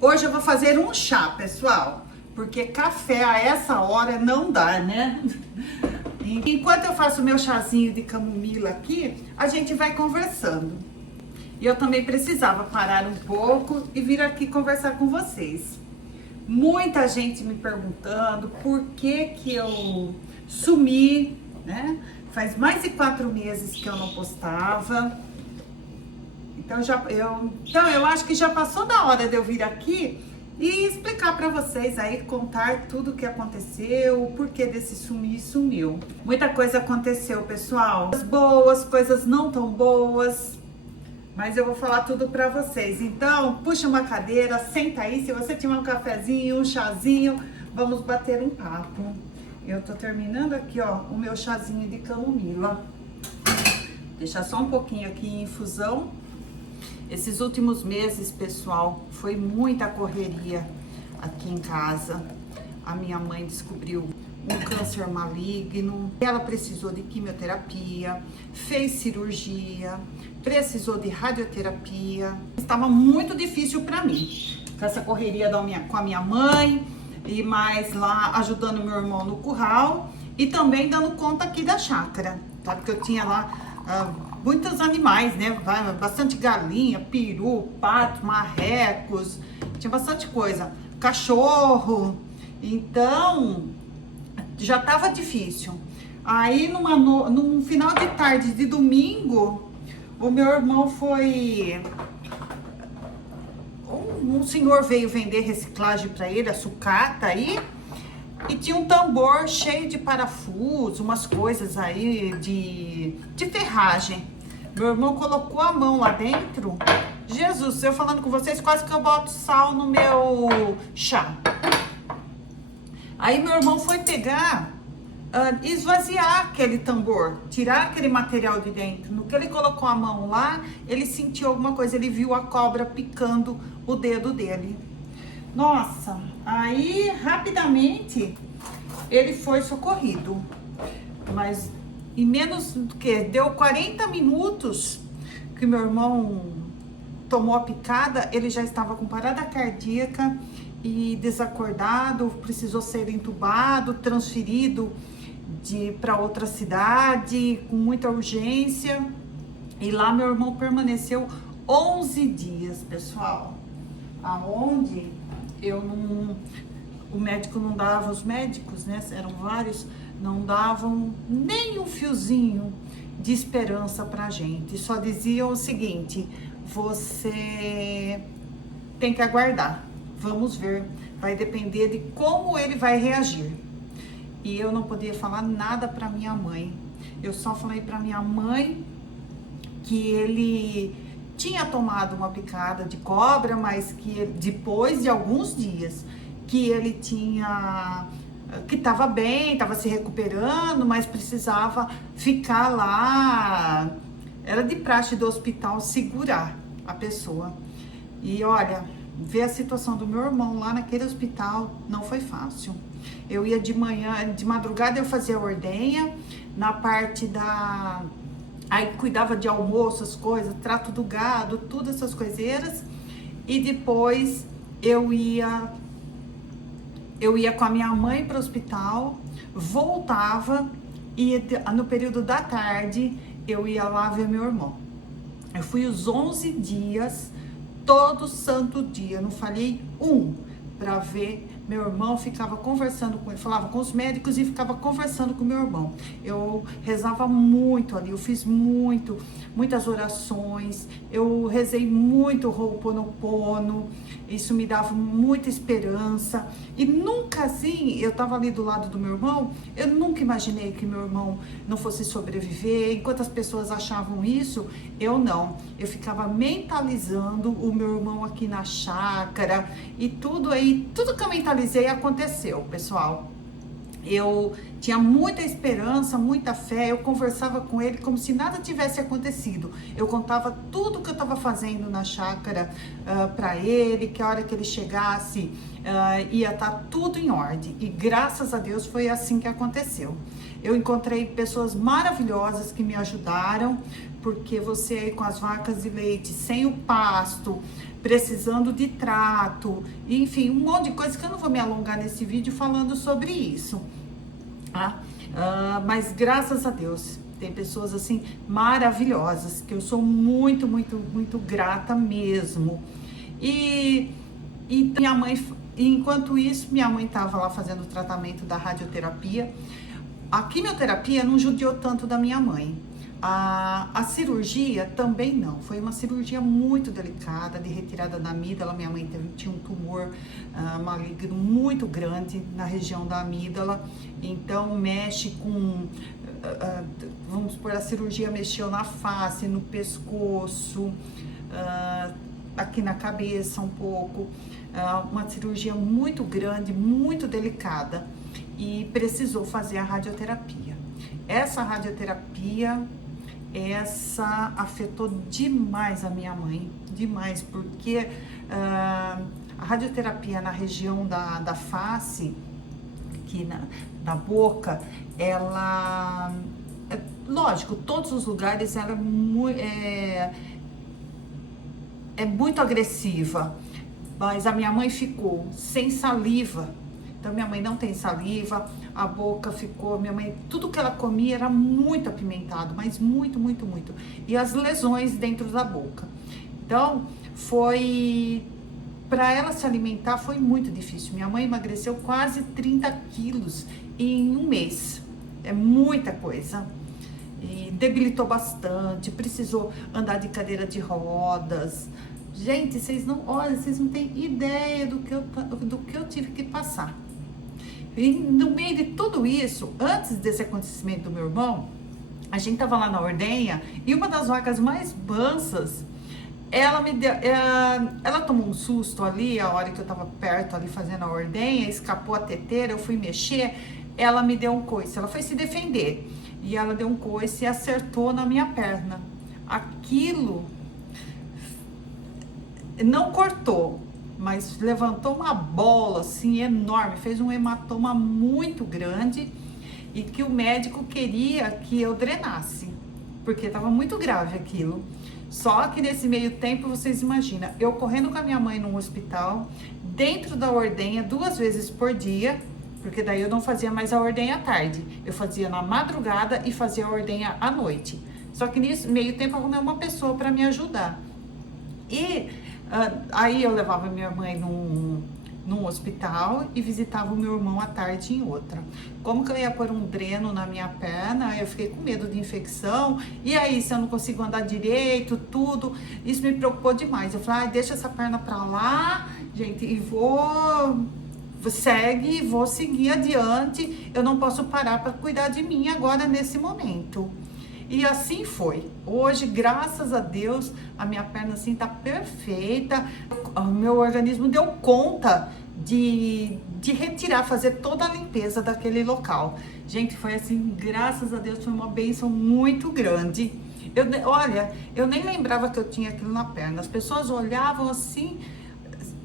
Hoje eu vou fazer um chá, pessoal, porque café a essa hora não dá, né? Enquanto eu faço meu chazinho de camomila aqui, a gente vai conversando. E eu também precisava parar um pouco e vir aqui conversar com vocês. Muita gente me perguntando por que eu sumi, né? Faz mais de 4 meses que eu não postava. Então eu acho que já passou da hora de eu vir aqui e explicar para vocês aí, contar tudo o que aconteceu, o porquê desse sumir e sumiu. Muita coisa aconteceu, pessoal. Coisas boas, coisas não tão boas, mas eu vou falar tudo para vocês. Então, puxa uma cadeira, senta aí, se você tiver um cafezinho, um chazinho, vamos bater um papo. Eu tô terminando aqui, ó, o meu chazinho de camomila. Deixar só um pouquinho aqui em infusão. Esses últimos meses, pessoal, foi muita correria aqui em casa. A minha mãe descobriu um câncer maligno. Ela precisou de quimioterapia, fez cirurgia, precisou de radioterapia. Estava muito difícil para mim, com essa correria com a minha mãe e mais lá ajudando meu irmão no curral e também dando conta aqui da chácara, tá? Porque eu tinha lá muitos animais, né? Bastante galinha, peru, pato, marrecos, tinha bastante coisa, cachorro. Então já tava difícil. Aí num final de tarde de domingo, o meu irmão foi... Um senhor veio vender reciclagem para ele, a sucata aí, e tinha um tambor cheio de parafuso, umas coisas aí de ferragem. Meu irmão colocou a mão lá dentro. Jesus, eu falando com vocês, quase que eu boto sal no meu chá. Aí meu irmão foi pegar, esvaziar aquele tambor, tirar aquele material de dentro. No que ele colocou a mão lá, ele sentiu alguma coisa, ele viu a cobra picando o dedo dele. Nossa, aí rapidamente ele foi socorrido, mas em menos do que deu 40 minutos que meu irmão tomou a picada, ele já estava com parada cardíaca e desacordado, precisou ser entubado, transferido para outra cidade com muita urgência. E lá meu irmão permaneceu 11 dias, pessoal, aonde o médico não dava, os médicos, né, eram vários, não davam nem um fiozinho de esperança pra gente. Só diziam o seguinte: você tem que aguardar, vamos ver, vai depender de como ele vai reagir. E eu não podia falar nada pra minha mãe. Eu só falei pra minha mãe que ele tinha tomado uma picada de cobra, mas que depois de alguns dias que ele que estava bem, estava se recuperando, mas precisava ficar lá. Era de praxe do hospital segurar a pessoa. E olha, ver a situação do meu irmão lá naquele hospital não foi fácil. Eu ia de manhã, de madrugada eu fazia a ordenha, na parte aí cuidava de almoço, as coisas, trato do gado, tudo essas coiseiras. E depois eu ia com a minha mãe para o hospital, voltava e no período da tarde eu ia lá ver meu irmão. Eu fui os 11 dias, todo santo dia, não falhei para ver meu irmão. Ficava conversando com ele, falava com os médicos e ficava conversando com meu irmão. Eu rezava muito ali, eu fiz muitas orações, eu rezei muito Ho'oponopono, isso me dava muita esperança. E nunca assim, eu tava ali do lado do meu irmão, eu nunca imaginei que meu irmão não fosse sobreviver. Enquanto as pessoas achavam isso, eu não. Eu ficava mentalizando o meu irmão aqui na chácara e tudo que eu mentalizei aconteceu, pessoal. Eu tinha muita esperança, muita fé, eu conversava com ele como se nada tivesse acontecido. Eu contava tudo que eu estava fazendo na chácara para ele, que a hora que ele chegasse ia estar tudo em ordem. E graças a Deus foi assim que aconteceu. Eu encontrei pessoas maravilhosas que me ajudaram, porque você com as vacas de leite, sem o pasto, precisando de trato, enfim, um monte de coisa que eu não vou me alongar nesse vídeo falando sobre isso, tá? Mas graças a Deus, tem pessoas assim maravilhosas, que eu sou muito, muito, muito grata mesmo. E minha mãe, enquanto isso, minha mãe estava lá fazendo o tratamento da radioterapia. A quimioterapia não judiou tanto da minha mãe. A cirurgia também não. Foi uma cirurgia muito delicada, de retirada da amígdala. Minha mãe tinha um tumor maligno muito grande na região da amígdala. Então mexe com... vamos supor, a cirurgia mexeu na face, no pescoço, aqui na cabeça um pouco. Uma cirurgia muito grande, muito delicada. E precisou fazer a radioterapia. Essa radioterapia, afetou demais a minha mãe, demais, porque a radioterapia na região da face, aqui da boca, ela, lógico, todos os lugares ela é muito agressiva, mas a minha mãe ficou sem saliva. Então, minha mãe não tem saliva, a boca ficou... Minha mãe, tudo que ela comia era muito apimentado, mas muito, muito, muito. E as lesões dentro da boca. Então, para ela se alimentar foi muito difícil. Minha mãe emagreceu quase 30 quilos em um mês. É muita coisa. E debilitou bastante, precisou andar de cadeira de rodas. Gente, vocês não têm ideia do que eu tive que passar. E no meio de tudo isso, antes desse acontecimento do meu irmão, a gente tava lá na ordenha e uma das vacas mais mansas, ela tomou um susto ali, a hora que eu tava perto ali fazendo a ordenha, escapou a teteira, eu fui mexer, ela me deu um coice, ela foi se defender e ela deu um coice e acertou na minha perna. Aquilo não cortou, mas levantou uma bola assim enorme, fez um hematoma muito grande e que o médico queria que eu drenasse, porque estava muito grave aquilo. Só que nesse meio tempo, vocês imaginam, eu correndo com a minha mãe num hospital, dentro da ordenha 2 vezes por dia, porque daí eu não fazia mais a ordenha à tarde, eu fazia na madrugada e fazia a ordenha à noite. Só que nesse meio tempo eu arrumei uma pessoa para me ajudar. E aí eu levava minha mãe num hospital e visitava o meu irmão à tarde em outra. Como que eu ia pôr um dreno na minha perna, eu fiquei com medo de infecção, e aí se eu não consigo andar direito, tudo, isso me preocupou demais. Eu falei, deixa essa perna pra lá, gente, e vou seguir adiante, eu não posso parar para cuidar de mim agora nesse momento. E assim foi. Hoje, graças a Deus, a minha perna assim tá perfeita. O meu organismo deu conta de retirar, fazer toda a limpeza daquele local. Gente, foi assim, graças a Deus, foi uma bênção muito grande. Olha, eu nem lembrava que eu tinha aquilo na perna. As pessoas olhavam assim,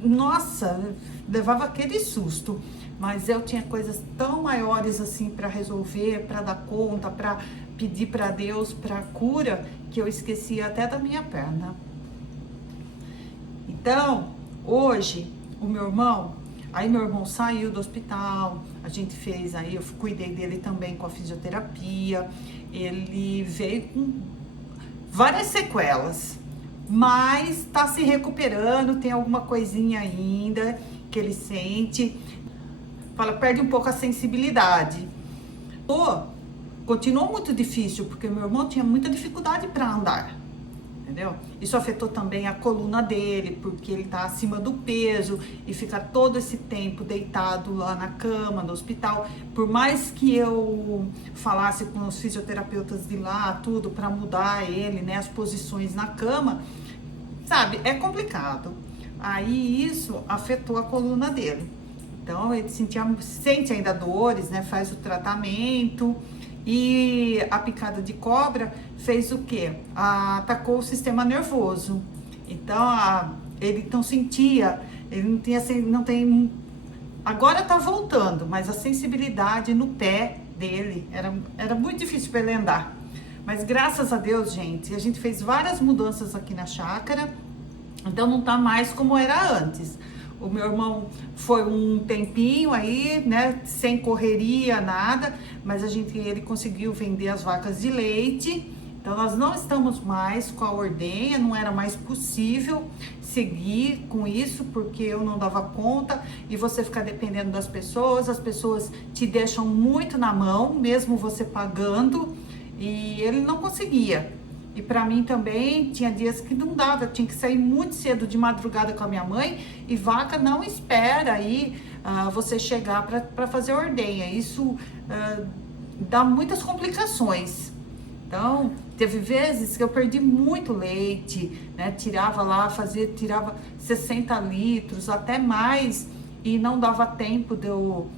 nossa, levava aquele susto. Mas eu tinha coisas tão maiores assim para resolver, para dar conta, para pedir para Deus para cura, que eu esquecia até da minha perna. Então, hoje, meu irmão saiu do hospital, a gente fez, aí eu cuidei dele também com a fisioterapia, ele veio com várias sequelas, mas tá se recuperando, tem alguma coisinha ainda que ele sente, perde um pouco a sensibilidade. Continuou muito difícil, porque meu irmão tinha muita dificuldade para andar, entendeu? Isso afetou também a coluna dele, porque ele tá acima do peso e fica todo esse tempo deitado lá na cama, no hospital. Por mais que eu falasse com os fisioterapeutas de lá, tudo, para mudar ele, né, as posições na cama, sabe, é complicado. Aí isso afetou a coluna dele. Então ele sente ainda dores, né, faz o tratamento. E a picada de cobra fez o quê? Atacou o sistema nervoso. Então, ele não sentia, ele não tem... Agora tá voltando, mas a sensibilidade no pé dele era muito difícil para ele andar. Mas graças a Deus, gente, a gente fez várias mudanças aqui na chácara. Então não tá mais como era antes. O meu irmão foi um tempinho aí, né, sem correria, nada, mas ele conseguiu vender as vacas de leite. Então nós não estamos mais com a ordenha, não era mais possível seguir com isso, porque eu não dava conta, e você ficar dependendo das pessoas, as pessoas te deixam muito na mão, mesmo você pagando, e ele não conseguia. E para mim também tinha dias que não dava, eu tinha que sair muito cedo de madrugada com a minha mãe, e vaca não espera aí você chegar para fazer a ordenha. Isso dá muitas complicações. Então, teve vezes que eu perdi muito leite, né? Tirava 60 litros, até mais, e não dava tempo de eu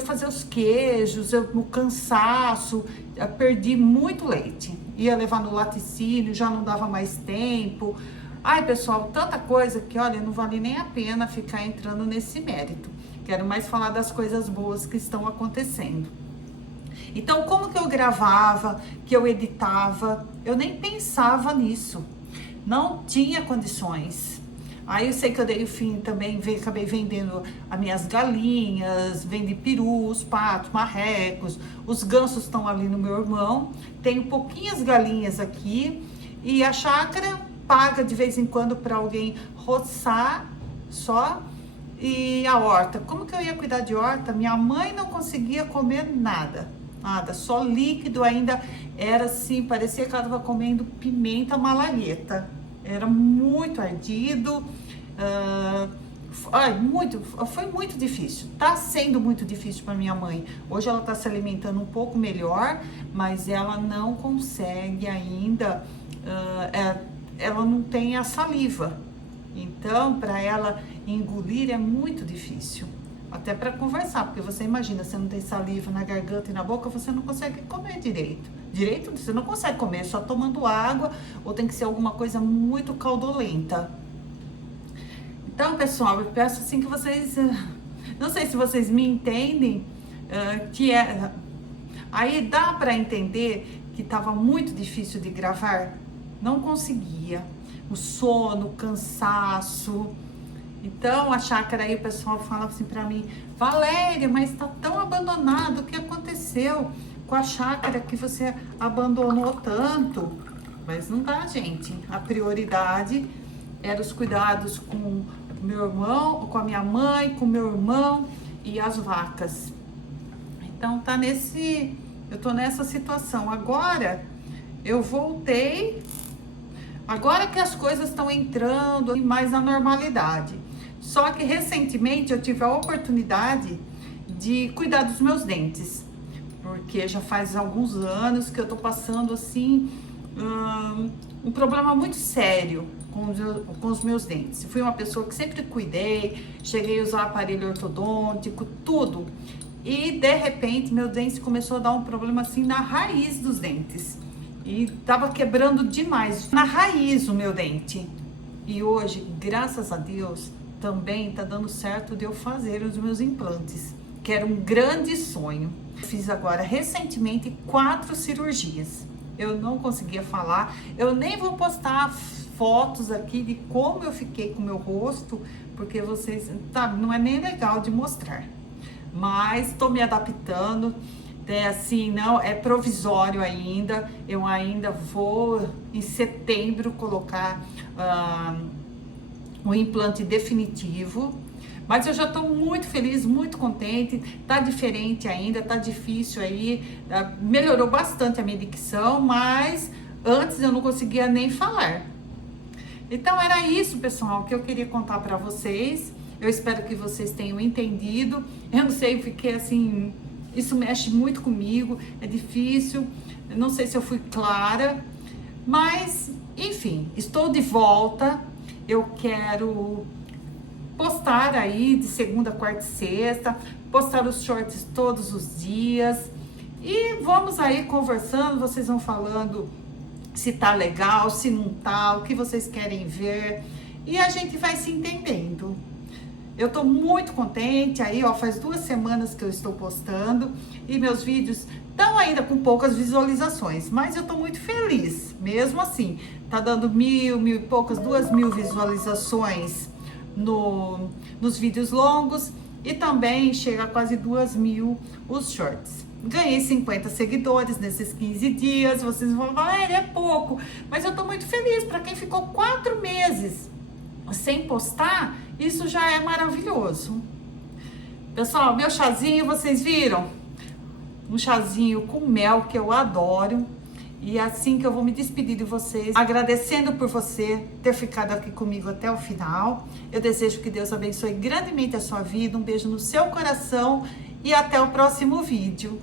fazer os queijos, no cansaço, eu perdi muito leite. Ia levar no laticínio, já não dava mais tempo. Ai, pessoal, tanta coisa que, olha, não vale nem a pena ficar entrando nesse mérito. Quero mais falar das coisas boas que estão acontecendo. Então, como que eu gravava, que eu editava, eu nem pensava nisso. Não tinha condições. Aí eu sei que eu dei o fim também, acabei vendendo as minhas galinhas, vendi perus, patos, marrecos, os gansos estão ali no meu irmão, tenho pouquinhas galinhas aqui, e a chácara paga de vez em quando para alguém roçar só, e a horta. Como que eu ia cuidar de horta? Minha mãe não conseguia comer nada, só líquido, ainda era assim, parecia que ela estava comendo pimenta malagueta. Era muito ardido, foi muito difícil, tá sendo muito difícil para minha mãe. Hoje ela tá se alimentando um pouco melhor, mas ela não consegue ainda, ela não tem a saliva, então para ela engolir é muito difícil. Até para conversar, porque você imagina, você não tem saliva na garganta e na boca, você não consegue comer direito. Direito, você não consegue comer só tomando água, ou tem que ser alguma coisa muito caudolenta. Então, pessoal, eu peço assim que vocês, não sei se vocês me entendem, aí dá para entender que estava muito difícil de gravar, não conseguia, o sono, o cansaço. Então, a chácara aí, o pessoal fala assim pra mim, Valéria, mas tá tão abandonado, o que aconteceu com a chácara que você abandonou tanto? Mas não dá, gente. A prioridade era os cuidados com o meu irmão, com a minha mãe, com o meu irmão e as vacas. Então, eu tô nessa situação. Agora, eu voltei, agora que as coisas estão entrando mais na normalidade. Só que recentemente eu tive a oportunidade de cuidar dos meus dentes, porque já faz alguns anos que eu tô passando assim um problema muito sério com os meus dentes. Fui uma pessoa que sempre cuidei, cheguei a usar aparelho ortodôntico, tudo. E de repente meu dente começou a dar um problema assim na raiz dos dentes. E tava quebrando demais na raiz o meu dente. E hoje, graças a Deus, também tá dando certo de eu fazer os meus implantes, que era um grande sonho. Fiz agora recentemente 4 cirurgias. Eu não conseguia falar, eu nem vou postar fotos aqui de como eu fiquei com o meu rosto, porque vocês, não é nem legal de mostrar. Mas tô me adaptando. Assim, não, é provisório ainda. Eu ainda vou em setembro colocar o implante definitivo, mas eu já estou muito feliz, muito contente. Tá diferente ainda, tá difícil aí, melhorou bastante a minha dicção, mas antes eu não conseguia nem falar. Então era isso, pessoal, que eu queria contar para vocês. Eu espero que vocês tenham entendido. Eu não sei, eu fiquei assim, isso mexe muito comigo, é difícil, eu não sei se eu fui clara, mas enfim, estou de volta. Eu quero postar aí de segunda, quarta e sexta, postar os shorts todos os dias, e vamos aí conversando, vocês vão falando se tá legal, se não tá, o que vocês querem ver, e a gente vai se entendendo. Eu tô muito contente, aí ó, faz 2 semanas que eu estou postando e meus vídeos estão ainda com poucas visualizações, mas eu tô muito feliz, mesmo assim. Tá dando 1.000, 1.000 e poucas, 2.000 visualizações nos vídeos longos e também chega a quase 2.000 os shorts. Ganhei 50 seguidores nesses 15 dias, vocês vão falar, é pouco, mas eu tô muito feliz. Para quem ficou 4 meses sem postar, isso já é maravilhoso. Pessoal, meu chazinho, vocês viram? Um chazinho com mel que eu adoro. E é assim que eu vou me despedir de vocês, agradecendo por você ter ficado aqui comigo até o final. Eu desejo que Deus abençoe grandemente a sua vida. Um beijo no seu coração e até o próximo vídeo.